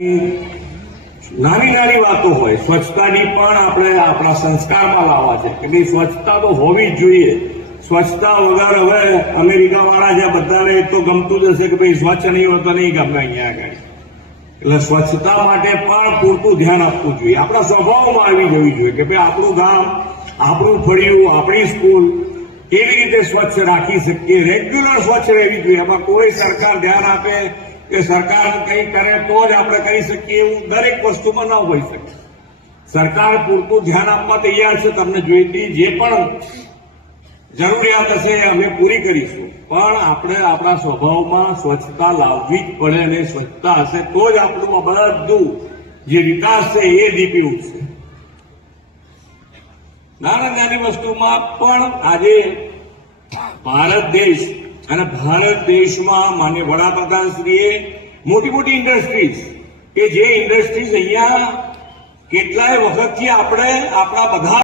નાની નાની વાતો હોય, સ્વચ્છતાની પણ આપણે આપણા સંસ્કારમાં લાવવા છે. કે ભાઈ, સ્વચ્છતા તો હોવી જ જોઈએ. સ્વચ્છતા વગર હવે અમેરિકાવાળા છે બધાને તો ગમતું જ હશે કે ભાઈ, સ્વચ્છ નહીં હોય તો નહીં ગમે અહીંયા આગળ. એટલે સ્વચ્છતા માટે પણ પૂરતું ધ્યાન આપવું જોઈએ. આપણા સ્વભાવમાં આવી જવી જોઈએ કે ભાઈ, આપણું ગામ, આપણું ફળિયું, આપણી સ્કૂલ કેવી રીતે સ્વચ્છ રાખી શકીએ? રેગ્યુલર સ્વચ્છ રહેવી જોઈએ. એમાં કોઈ સરકાર ધ્યાન આપે કે સરકાર કંઈ કરે તો જ આપણે કરી શકીએ એવું દરેક વસ્તુમાં ન હોઈ શકે. સરકાર પૂરતું ધ્યાન આપવા તૈયાર છે, તમને જોઈતી જે પણ જરૂરિયાત હશે અમે પૂરી કરીશું. પણ આપણે આપણા સ્વભાવમાં સ્વચ્છતા લાવવી જ પડે અને સ્વચ્છતા હશે તો જ આપણું બધું જે વિકાસ છે એ દીપી ઉઠશે નાના નાની વસ્તુમાં પણ આજે ભારત દેશ અને ભારત દેશમાં માન્ય વડાપ્રધાનશ્રીએ મોટી મોટી ઇન્ડસ્ટ્રીઝ કે જે ઇન્ડસ્ટ્રીઝ અહીંયા કેટલાય વખતથી આપણે આપણા બધા